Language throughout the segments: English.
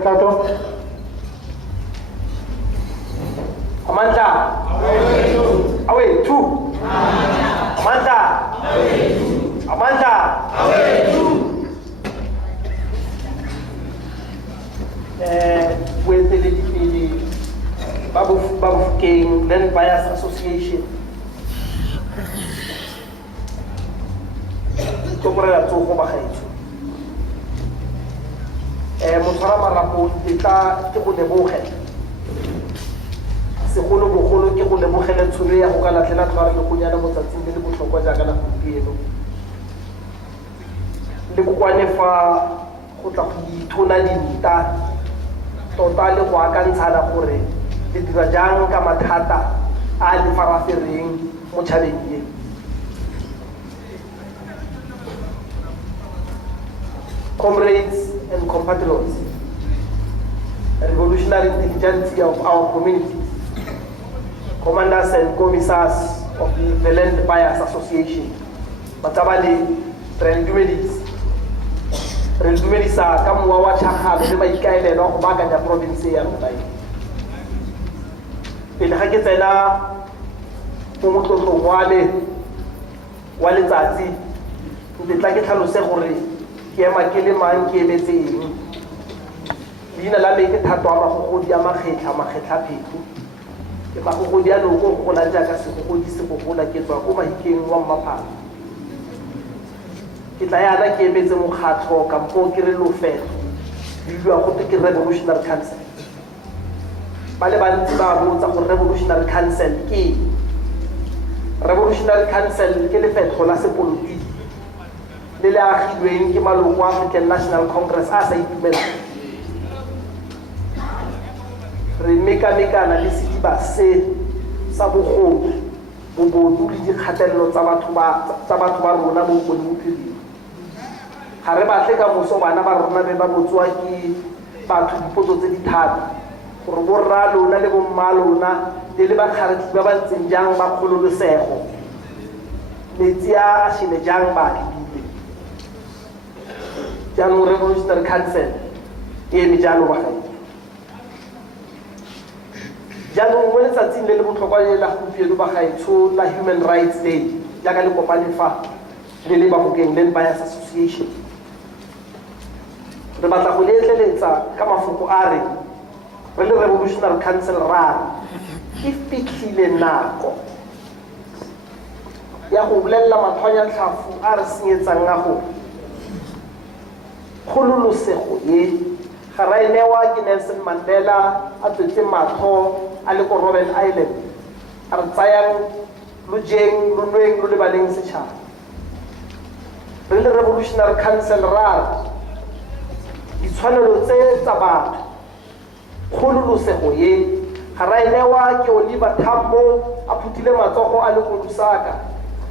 Thato. Amanda. Away, two. Amanda. Amanda. With the Bafokeng Land Buyers Association. Komrela tsoko ba gaetso. Motshwara marapo tla ke go leboge. Segolo bogolo ke go lebogela tsholo ya go ka latlela tshwara le go nyana motsatsing le botlhokwa jaaka la gompieno. Le go kwane fa go tla go ithona dinta tota le go akantshana gore le dira jang ka mathata a le farafereng mo tšhabeng e. Comrades and compatriots, revolutionary intelligentsia of our communities, commanders and commissars of the Land Buyers Association, Matabale, Relumedisa, Kamuawa Chaka, the Maikaile, no Baganya province, and Lai. In Haketela, Pumuto Wale, Walitati, the Taketalo Sekore. Ke makele mang ke emetseng dina la me ke Thato a Magogodi a makgetla pheko ke Magogodi a loko go la jaaka segogodi se gogola ke tswa go mahikeng wa mmaphala ke tla yana ke emetse mokgatlho kampo ke re lofelo di bua go ke Revolutionary Council ba le bantsi ba botsa go Revolutionary Council ke Revolutionary Council ke lefetlo la sepolotiki le le agilweng ke maloko a African National Congress a sa itumela re mekamekana le sediba se sa bogodu bobodu le dikgatelelo tsa batho ba rona mo bophirima ga re batle ka moso bana ba rona be ba botswa ke batho dipotso tse di thata gore borra lona le bomma lona le bakgaretsi ba ba ntseng jang ba kgololosego metsi a shile jang ba Janu Revolutionary Council, Emi Janu Bahai. Janu, when it's a thing, little Tokola, who Bahai, to La Human Rights Day, Yagali Kopanifa, the Bafokeng Land Buyers Association. The Batakuleta, Kamafuku Ari, the Revolutionary Council Ra, if Pikile Nako. Yahulela Matoya Kafu, Arsin Sangaho. Kgololosego ye ga ra enewa ke Nelson Mandela a tswetse matho a le ko Robben Island a re tsayang lojeng lo nweng lo lebaleng setšhaba re le Revolutionary Council ra ditshwanelo tse tsa batho kgololosego ye ga ra enewa ke Oliver Tambo a phutile matsogo a le ko Lusaka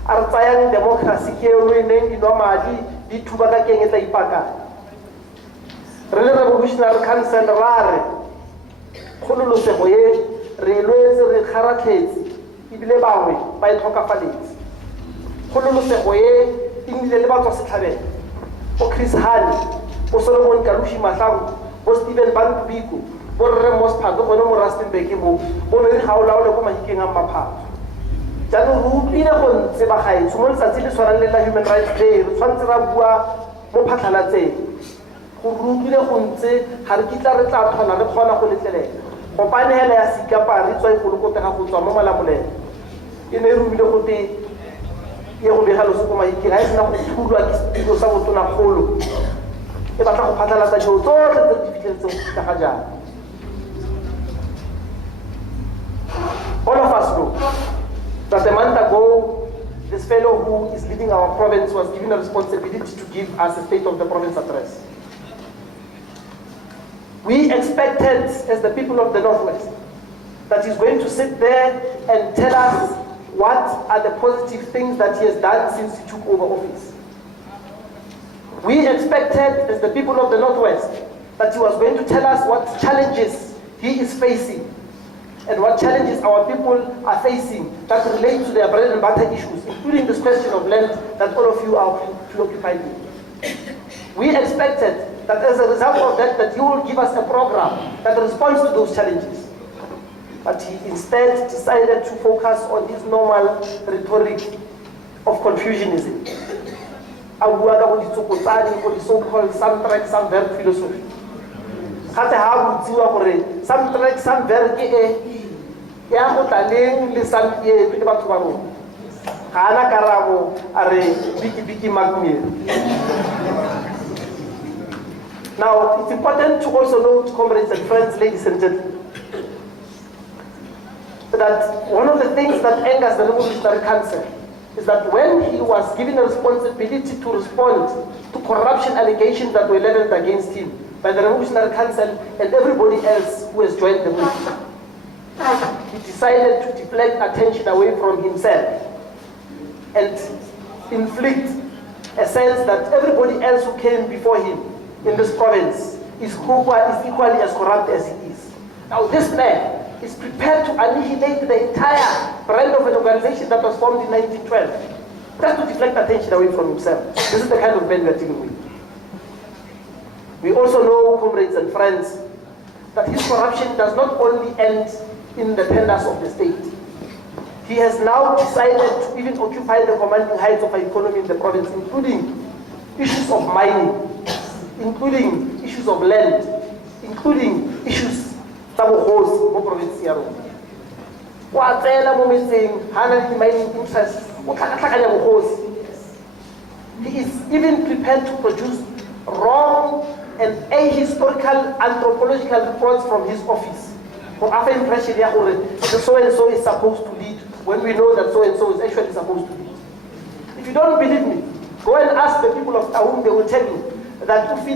a re tsayang democracy ke eo e neng dinwa madi di thuba ka keng e tla ipakana re le Revolutionary Council ra re kgololosego ye re lwetse re kgaratlhetse ebile bangwe ba e tlhokafaletse kgololosego ye e nnile le batswa setlhabelo bo Chris Hani bo Solomon Kalushi Mahlangu bo Stephen Biko bo Rre Mosphato gone mo Rustenburg mo bo ne di gaolaole ko mahikeng a maphatso jaanong re utlwile go ntse ba gaetsho mo letsatsi le tshwanang le la Human Rights Day re tshwanetse ra bua mo phatlhalatseng go rutlile go ntse ga re kitla re tla tlhola re kgona go letlelela go panela ya sikapa re tswa go lokotega go tswa mo malamoleng e ne e rumile go te ye go begalo se go mahikeng ga e sena go thulwa ke setilo sa botona kgolo e batla go phatlalatsa dilo tsotlhe tse di fitlheletseng go fitlha ga jaana. All of us know that a month ago this fellow who is leading our province was given a responsibility to give us a State of the Province address. We expected, as the people of the Northwest, that he's going to sit there and tell us what are the positive things that he has done since he took over office. We expected, as the people of the Northwest, that he was going to tell us what challenges he is facing and what challenges our people are facing that relate to their bread and butter issues, including this question of land that all of you are preoccupied with. We expected that as a result of that you will give us a program that responds to those challenges. But he instead decided to focus on his normal rhetoric of Confucianism. The so-called soundtrack, some verb philosophy. Soundtrack, some verb Now, it's important to also note, comrades and friends, ladies and gentlemen, that one of the things that angers the Revolutionary Council is that when he was given a responsibility to respond to corruption allegations that were leveled against him by the Revolutionary Council and everybody else who has joined the movement, he decided to deflect attention away from himself and inflict a sense that everybody else who came before him in this province is equally as corrupt as he is. Now this man is prepared to annihilate the entire brand of an organization that was formed in 1912, just to deflect attention away from himself. This is the kind of man we are dealing with. We also know, comrades and friends, that his corruption does not only end in the tenders of the state. He has now decided to even occupy the commanding heights of our economy in the province, including issues of mining, including issues of land, including issues of the province. He is even prepared to produce wrong and ahistorical anthropological reports from his office. For our impression, so-and-so is supposed to lead, when we know that so-and-so is actually supposed to lead. If you don't believe me, go and ask the people of Taung, they will tell you that if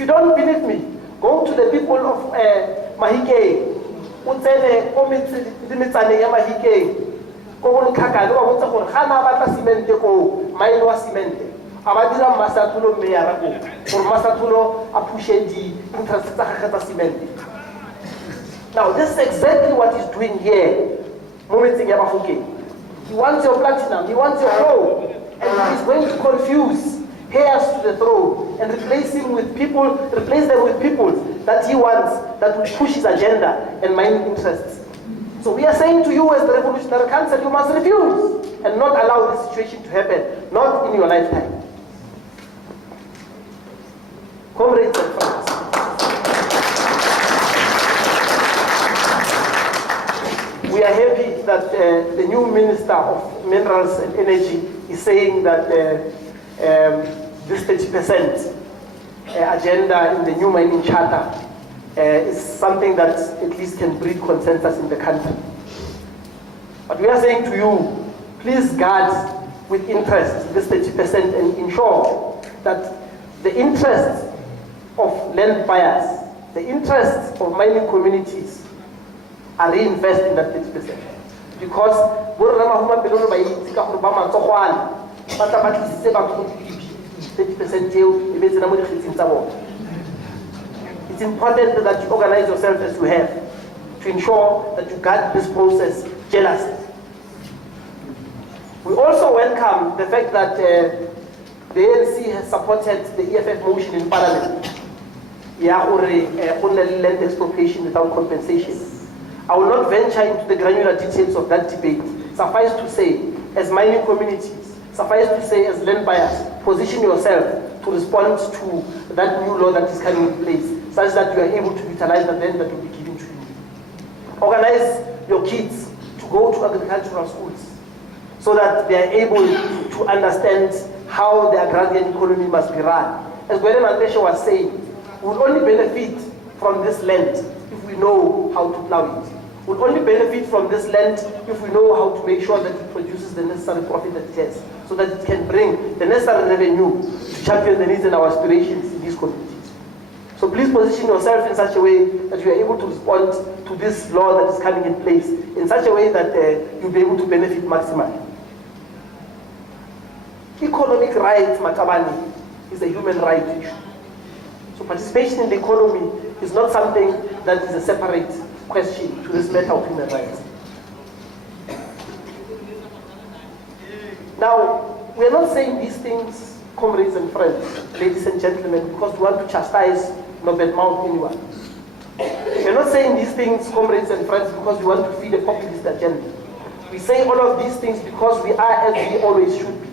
you don't believe me, go to the people of Mahike, Now this is exactly what he's doing here. Bafokeng. He wants your platinum, he wants your gold, and he's going to confuse heirs to the throne and replace them with people that he wants, that will push his agenda and mining interests. So we are saying to you as the Revolutionary Council, you must refuse and not allow this situation to happen, not in your lifetime. Comrades and friends, we are happy that the new Minister of Minerals and Energy is saying that this 30% agenda in the new mining charter is something that at least can breed consensus in the country. But we are saying to you, please guard with interest this 30% and ensure that the interests of land buyers, the interests of mining communities are reinvested in that 30%. Because it's important that you organize yourself as you have to ensure that you guard this process jealously. We also welcome the fact that the ANC has supported the EFF motion in Parliament. Land expropriation without compensation. I will not venture into the granular details of that debate. Suffice to say, as mining communities, suffice to say, as land buyers, position yourself to respond to that new law that is coming in place, such that you are able to utilize the land that will be given to you. Organize your kids to go to agricultural schools so that they are able to understand how the agrarian economy must be run. As Gwede Manteshe was saying, we will only benefit from this land if we know how to plow it. We will only benefit from this land if we know how to make sure that it produces the necessary profit that it has, so that it can bring the necessary revenue to champion the needs and our aspirations in these communities. So please position yourself in such a way that you are able to respond to this law that is coming in place in such a way that you'll be able to benefit maximally. Economic rights, Makabani, is a human right issue. So participation in the economy is not something that is a separate question to this matter of human rights. Now, we are not saying these things, comrades and friends, ladies and gentlemen, because we want to chastise nor badmouth anyone. We are not saying these things, comrades and friends, because we want to feed a populist agenda. We say all of these things because we are, as we always should be,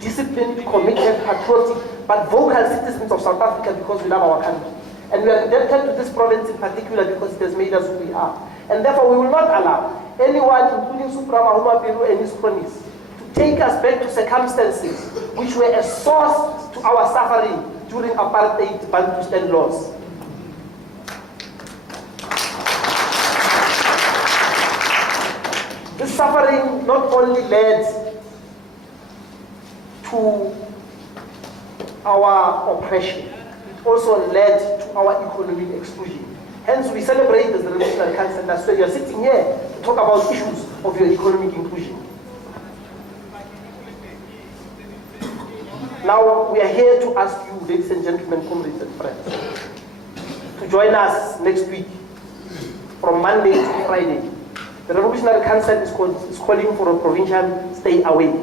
disciplined, committed, patriotic, but vocal citizens of South Africa because we love our country. And we are indebted to this province in particular because it has made us who we are. And therefore we will not allow anyone, including Suprama Humapiru and his cronies, to take us back to circumstances which were a source to our suffering during apartheid Bantustan laws. This suffering not only led to our oppression, it also led to our economic exclusion. Hence, we celebrate as the Revolutionary Council, and that's why you're sitting here to talk about issues of your economic inclusion. Now, we are here to ask you, ladies and gentlemen, comrades and friends, to join us next week from Monday to Friday. The Revolutionary Council is calling for a provincial stay away.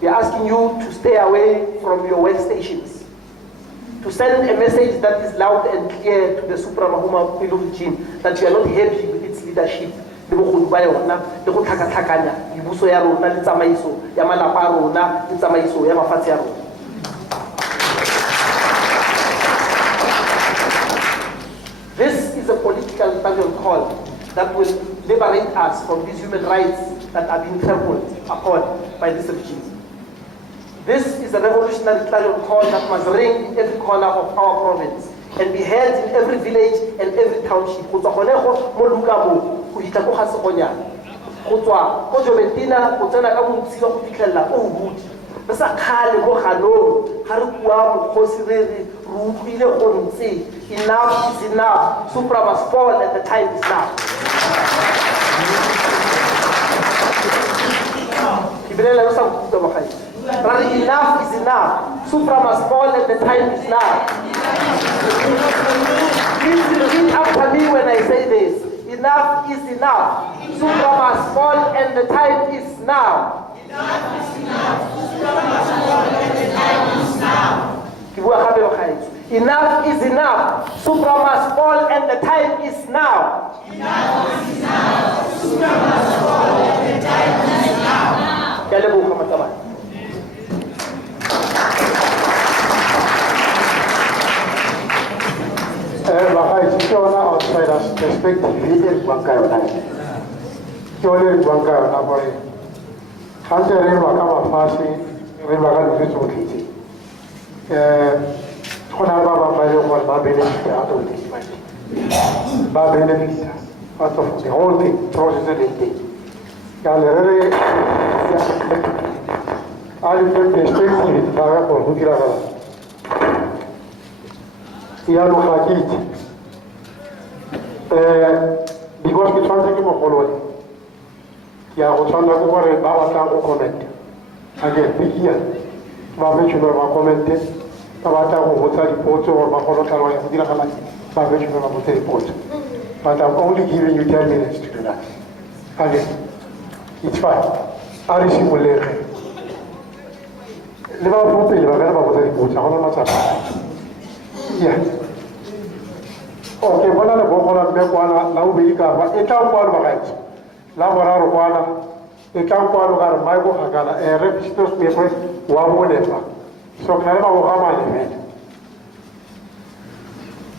We are asking you to stay away from your workstations, to send a message that is loud and clear to the Suprama Humapiru regime that you are not happy with its leadership. This is a political battle call that will liberate us from these human rights that are being trampled upon by this regime. This is a revolutionary clarion call that must ring in every corner of our province and be heard in every village and every township. Enough is enough. Supra must fall and the time is now. Enough is enough. Supra must fall and the time is now. Please repeat after me when I say this. Enough is enough. Supra must fall and the time is now. Enough is enough. Supra must fall and the time is now. Enough is enough. Supra must fall and the time is now. Enough is enough. Supra must fall and the time is now. Outside us, perspective, the whole thing, process and thing. Because we try to give a following. Yeah, we try to go over and comment. Again, big here. Babation or commented. Tabata or report or Babylon, Babation or report. But I'm only giving you 10 minutes to do that. Again, it's fine. I receive will later. Liverpool, report. Yeah. Okay, one of the Bokona Bekwana, Laubika, a town part of it. Lavarana, a town part of Mago Hagana, a registered paper, Waboneva. So Karama Wahama event.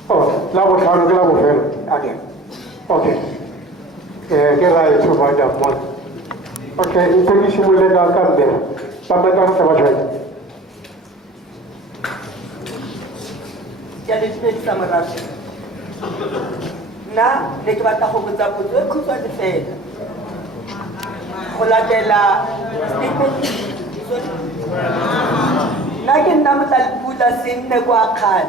Oh, Lavocano again. Okay. Get I to find out one. Okay, information will let us come there. Sometimes I was right. Ya let's summarize. Na le ke batla go botsa potso e khutshwane fela go latela statement na ke nna motlalipula senne kwa kgale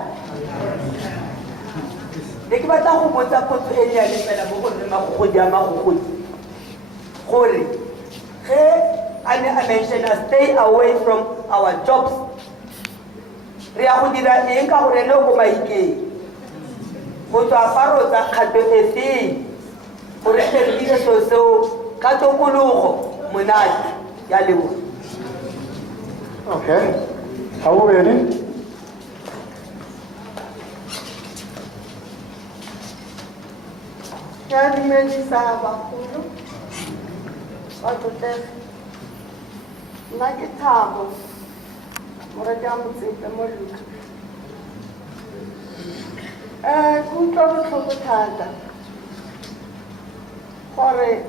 le ke batla go botsa potso e nyane fela mo gore magogodi a magogodi gore ge a ne a mention a stay away from our jobs re ya go dira eng ka gore le go maikeng go tswa faro tsa kgato e feng gore re dire seo ka tokologo monate ya lebo Okay. Are we ready? Ya dumedisa bagolo ba tlotlega nna ke Thabo moradi a motsepe mo Luka ke utlwa botlhoko thata gore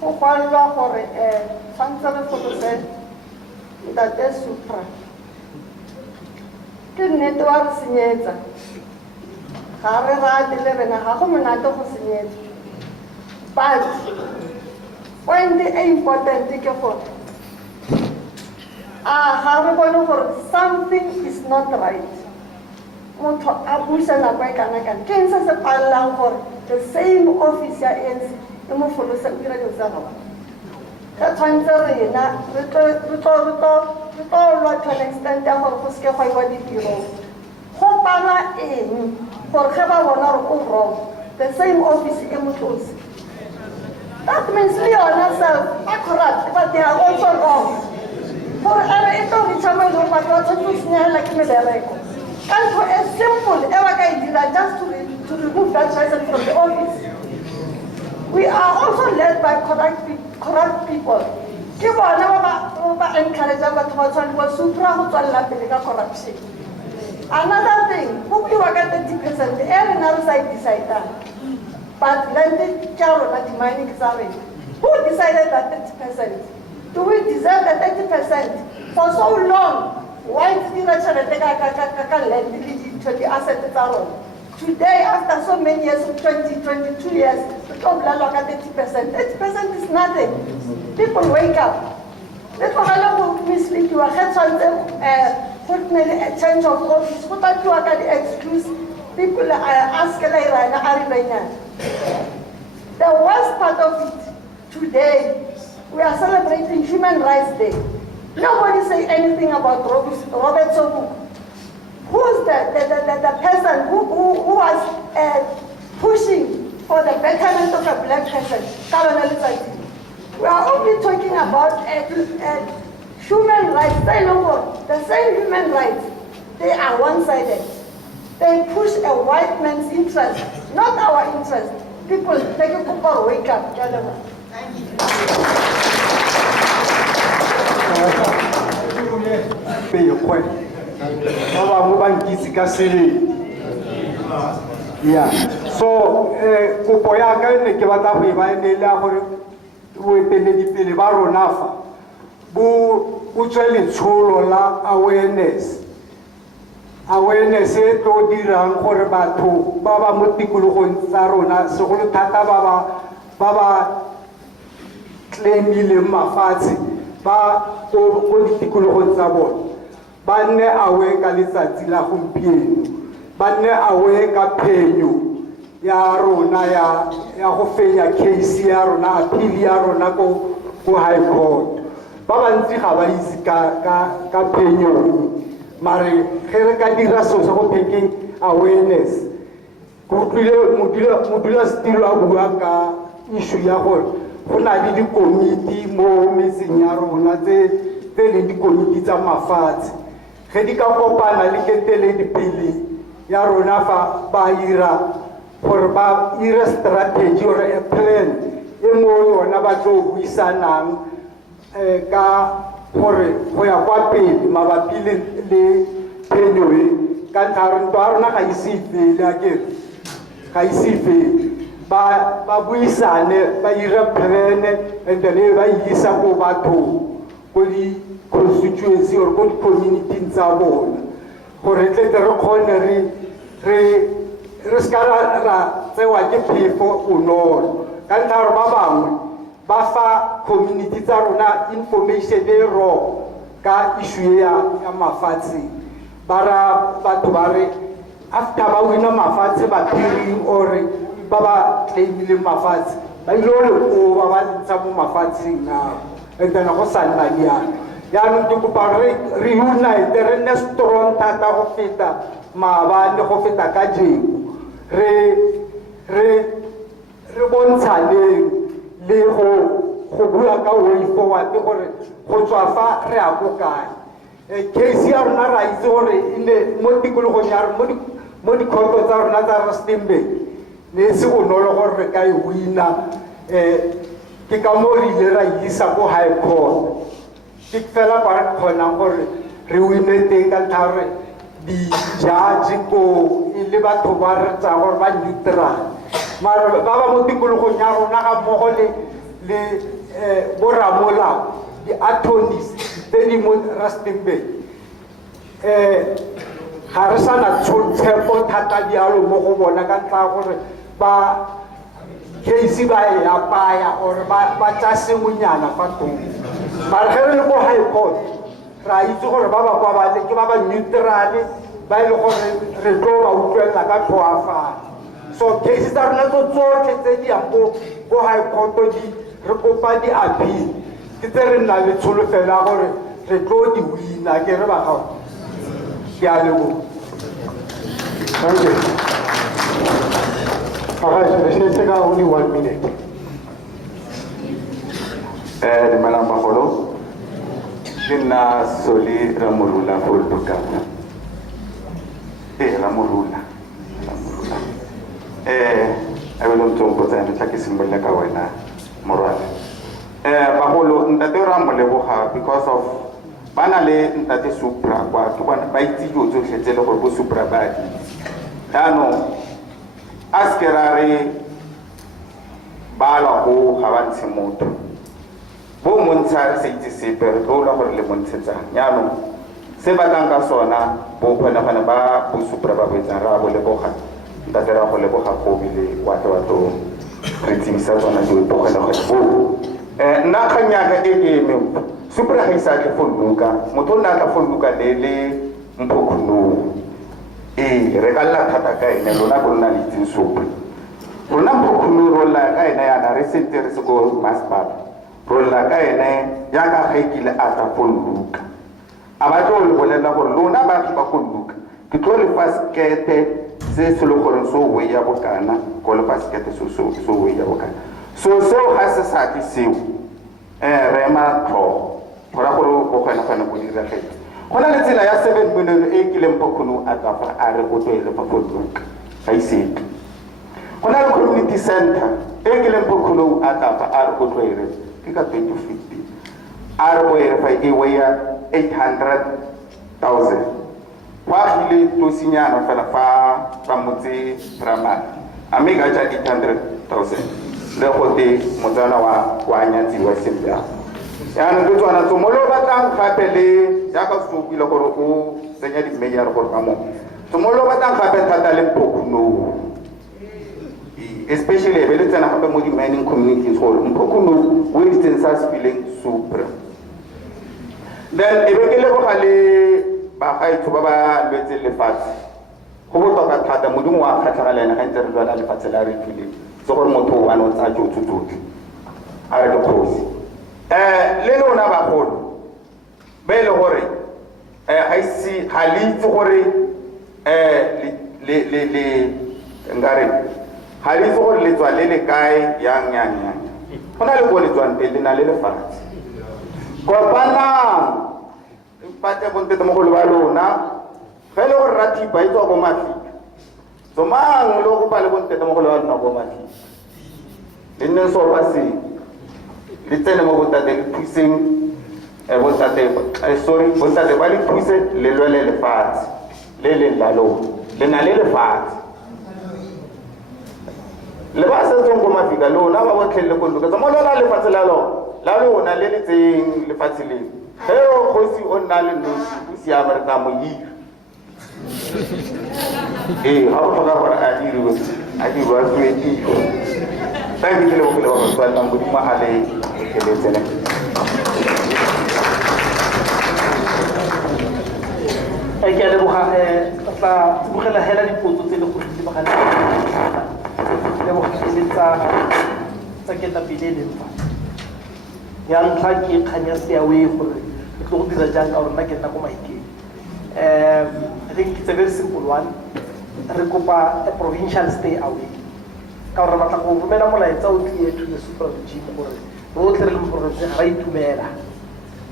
go kwalwa gore tshwanetse re folose ntate Supra ke nnete wa re senyetsa ga re rate le rena ga go monate go senyetsa but point e important ke gore ga re bone gore something is not right motho a busa nako e kana-kana ke eng se se palelang gore the same office ya ANC e mo folose o dira dilo tsa gona ge tshwanetse rena re tlo lwa to an extent ya gore go seke gwa iwa ditirong go pala eng gore ge ba bona gore o wrong the same office e mo tlose that means le yona self ba corrupt but they are also wrong gore ere e tlo reacha mo e leng batho ba tshwanetse go senyegela ke mebereko ka ntho e simple e ba ka e dira just to remove that person from the office. We are also led by corrupt people. Ke bona ba encourage batho ba tshwana ba Supra go tswalla pele ka corruption. Another thing, who built 30%? Every side decided. But let the Carol the mining examine. Who decided that 30%? Do we deserve the 30% for so long? Why did you not let the assets? Today, after so many years, 22 years, we don't look at 30%. 30% is nothing. People wake up. That's why I will mislead you. I had some a change of office. What are you at the excuse? People ask the worst part of it today, we are celebrating Human Rights Day. Nobody say anything about Robert Sobuk. Who's the person who was pushing for the betterment of a black person? We are only talking about human rights. They know the same human rights. They are one-sided. They push a white man's interest, not our interest. People take a couple wake up. Thank you. Yeah. So, kopo ya ka ne ke batla go ba enela gore o etele dipele ba rona fa bo tswele tsholo la awareness e tlo dirang gore batho ba ba mo tikologong tsa rona segolo thata ba ba claimile mafatshe ba go dikologong tsa bona ba nne awe ka letsatsi la gompieno ba nne awe ka phenyo ya rona ya go fenya case ya rona appeal ya rona go high court ba bantsi ga ba itse ka phenyo mare ge re ka dira so se go taking awareness go tlile modula stilo a bua ka issue ya gore go na le di-committee mo metseng ya rona tse leng di-committee tsa mafatshe ge di ka kopana le keteledipele ya rona fa ba ira gore ba ira strategy or a plan e mo yona ba tlo buisanang ka gore go ya kwa pele mabapi le phenyo e ka ntha ntwa rona ga isifele akere ga isifele ba buisane ba ira plan and then ba isa go batho go di constituency or go community tsa bona gore tle re khone re skara ra tsewa ke phefo onolo ka ntha ba bangwe ba fa community tsa rona information e wrong ka issue ya mafatshe bara batho ba re after ba wina mafatshe ba piring or ba ba claimile mafatshe ba ilole o ba ba ntsha mo mafatsheng na and then go sanna ya no ke kopa re unite re ne strong thata go feta maabane go feta ka jeko re bontshaneng le go bua ka way forward gore go tswa fa re a go kae case ya rona ra itse gore e ne mo tikologong ya mo dikhoto tsa rona tsa Rustenburg ne se bonolo gore re ka e wina ke ka mo re ile ra isa ko high court ke fela ba re kgonang gore re wine teng ka ntlha gore di-judge ko e le batho ba re tsa gore ba neutral mara ba ba mo tikologong ya rona ga mmogo le boramolao di-attorneys tse di mo Rustenburg ga re sa na tshepo thata dialo mo go bona ka ntlha gore ba case ba e apaya or ba tsa sengwenyana fa tong mara ge re le ko high court ra itse gore ba ba kwa bale ke ba ba neutral ba ile gore re tlo ba utlwela ka tlhoafala so cases tsa rona tsotlhe tse di yang ko high court re kopa di-appeal ke tse re nna le tsholofela gore re tlo di wina ke re ba gago ke a leboga. Thank you. Okay, so let's only 1 minute. Dumelang bagolo, ke nna Soli Ramorula for Luka. Ramorula. I will not talk about it like a symbol like a winner. Moral. Bagolo, ntate Ramoleboga because of banale ntate Supra, kwa ba itse go tsotlhe tse le gore bo Supra ba di. Dano askerare bala go ga ba ntshe motho bo montsha se itse sepe re tlo la gore le montshetsang yano se batlang ka sona bo phana ba bo Supra ba betsa ra bo le boga ntate ra go le boga go bile kwa tlo re tsisa tsona di bo ga go nna khanyaka e ke me Supra ga isa ke Luka motho nna ka Luka le mpokhuno re ka lla thata ka ene lona go nna le tsopri rona mpokhuno rolla ka ene ya na re sente re se go masbaba rolla ka ene ya ka gaikile ata Luka aba tlo le bolela gore lona ba ka Luka ke tlo le faskete se se le gore so we ya bokana go le faskete so we ya bokana so ga se sa ke seo re ma tlo gora gore go kgona go dira kgetho gona le tsela ya 7 million e kileng Mpokhuno a ka fa a re go tloele pa Luka ga ise gona le community center e kileng Mpokhuno a ka fa a re go tloele ke ka 2015 a re go ere fa e we ya 800,000 wa ile to sinyana fa motse primary a me ga ja 800,000 le go te motsana wa nyatsi wa Sembia yana go tswana tsomolo batlang gape le ja ka tsopile gore o tsenya di meya re gore ka mo tsomolo batlang gape thata le Mpokhuno especially be le tsena gape mo di mining communities gore Mpokhuno o ditse sa feeling Supra then e be ke le go gale ba ga itse ba ba lwetse lefatshe go botoka thata modimo wa kgatlhagalena ga ntse re lwana lefatshe la re file se gore motho wa no tsa tsotsotso a re khosi le lona ba golo be le gore ga isi ga le itse gore le ngare ga le itse gore le tswa le le kae yang gona le go le tswang teng le na le lefatshe kopana pate bonte mo go le ba lona ge le gore Rathipa e tswa go Mafika tsomang le go pa le bonte mo go le ba lona go Mafika le nne so ba se le tsene mo botate le thuseng botate sorry botate ba le thuse le lwele lefatshe le la lo le na le lefatshe le ba se tsong go Mafika lona ba botlhele go Luka mo lona lefatshe la lo na le tseng lefatshe le heo khosi o nna le nosi o sia Amerika mo yi ha o tloga gore a dirwa tswedi thank you le go le go tswala mo di mahale ke le tsene ke a leboga tla bogela hela dipotso tse le go di bagana le go tsa ketapele le mfa ya ntlha ke kganya seawe gore ke tlo go dira jang ka gore nna ke nna ko Maikeng I think it's a very simple one re kopa a provincial stay away ka gore batla go romela molaetsa o tlie to the super regime gore rotlhe re le mo province ga ra itumela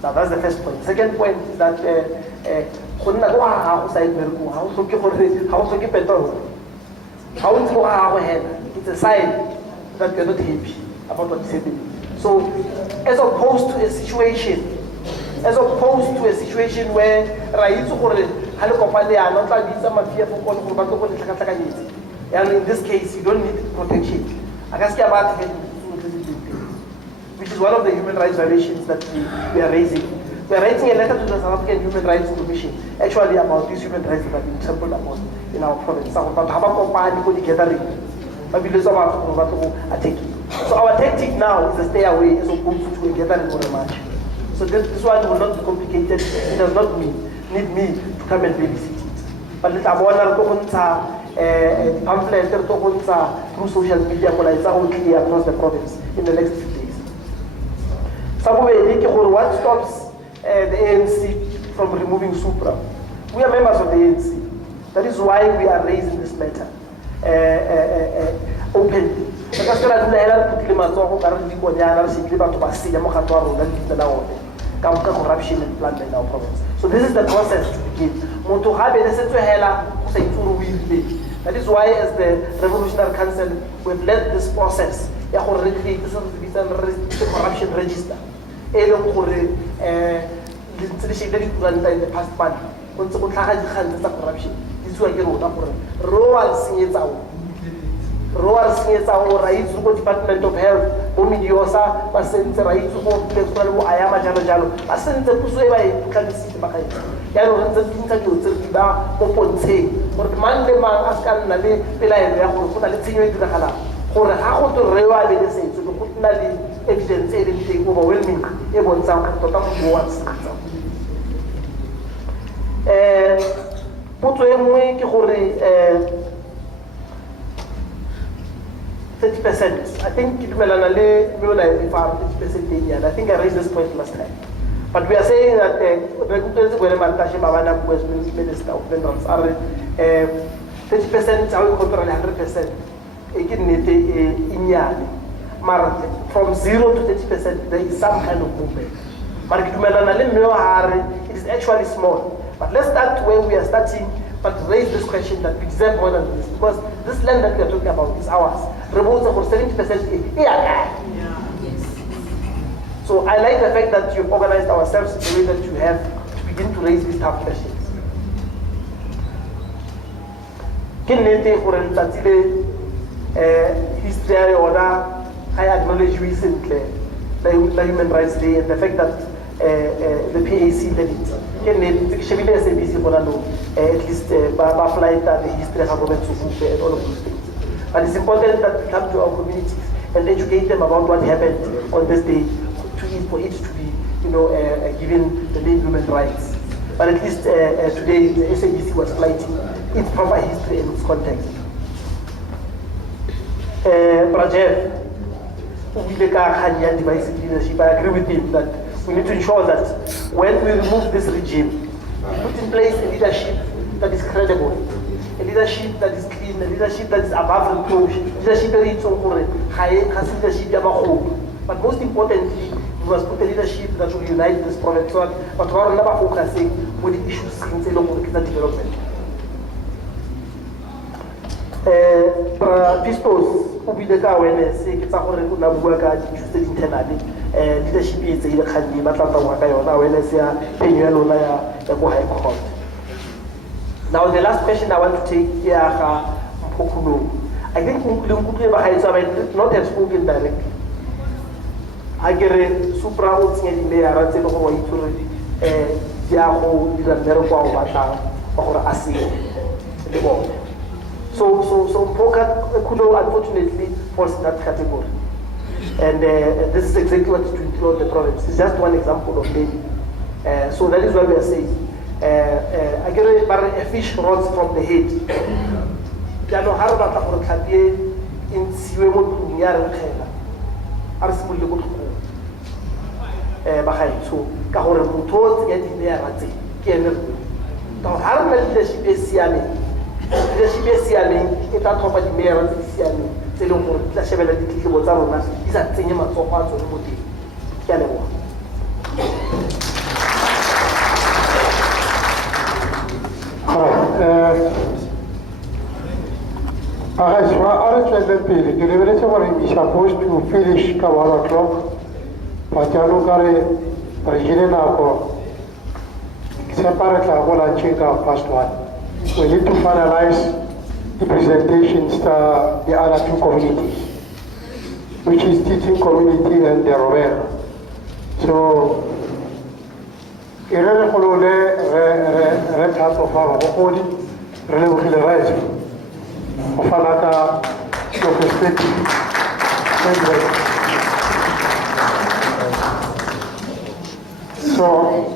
Now that's the first point. Second point is that go nna go gago side mmereko ga o tlhoke gore ga o tlhoke petrol ga o ntse go gago hela it's a sign that you're not happy about what is happening. So as opposed to a situation where ra itse gore ga le kopane yana o tla bitsa mafia fo kone gore ba tlo go le tlhakatlhakanyetse. And in this case you don't need protection. Which is one of the human rights violations that we are raising. We are writing a letter to the South African Human Rights Commission actually about these human rights that have been trampled upon in our province. So our tactic now is to stay away as opposed to a gathering or a march. So this one will not be complicated. It does not need me to come and babysit it. But let pamphlet through social media clear across the province in the next few days. What stops the ANC from removing Supra? We are members of the ANC. That is why we are raising this matter openly. Corruption and plunder in our province. So this is the process to begin. That is why, as the Revolutionary Council, we've led this process. This is the corruption register. In the past month, corruption. This is why Department of Health, Omidiosa, Pasente Raitu, Ayama Jalo, Pasente Pusueva, Kansiti Makai, Yano, Oponte, or Mande Man Askan Nale, Pelaya, or put a little to the Hala, or how to revive the same, so to put Nali evidence anything overwhelming, even some total once. Put away 30%. I think it will if I'm 30% and I think I raised this point last time. But we are saying that Minister of Finance are 30% are control 100%. From 0 to 30%, there is some kind of movement. But it is actually small. But let's start where we are starting. But raise this question that we deserve more than this, because this land that we are talking about is ours. Remotes for 70%. Yeah. So I like the fact that you've organized ourselves in the way that you have to begin to raise these tough questions. History order, I acknowledge recently the Human Rights Day and the fact that the PAC did it. At least flight the history of and all of those things. But it's important that we come to our communities and educate them about what happened on this day for it to be, given the main human rights. But at least today the SABC was flighting its proper history and its context. Prajev, divisive leadership, I agree with him that we need to ensure that when we remove this regime, we put in place a leadership that is credible, a leadership that is clean, a leadership that is above reproach, leadership that is leadership. But most importantly, we must put a leadership that will unite this province, but we are never focusing on the issues in development. Pistos, who be the awareness, it's a horrible interested internally. Leadership is a candy, but awareness, now the last question I want to take here, I think not have spoken directly. I get a supra in there, I say, So Kuno unfortunately falls in that category. And this is exactly what to include the province. It's just one example of many. So that is why we are saying, I get a fish rots from the head. Jano harba ta for khapie in siwe mo dunyara khela. Arsimul le go ba ga itso ka gore motho ya dine ya ratse ke ene to harba leadership e siame. Leadership e siame e tla thopa di mera tse di siame tse leng gore tla shebela ditlhebo tsa rona di sa tsenye matsogo a tsone mo teng. Ke a leboga. re tswele pele ke lebeletse gore we supposed to finish ka 1 o'clock but jaanong ka re jele nako tshepa re tla go luncheng ka past 1. We need to finalize the presentations to the other two communities, which is teaching community and the Robert. So, irene kolole re Thato fa Magogodi re le bogile rise go fana ka your perspective. Thank you. So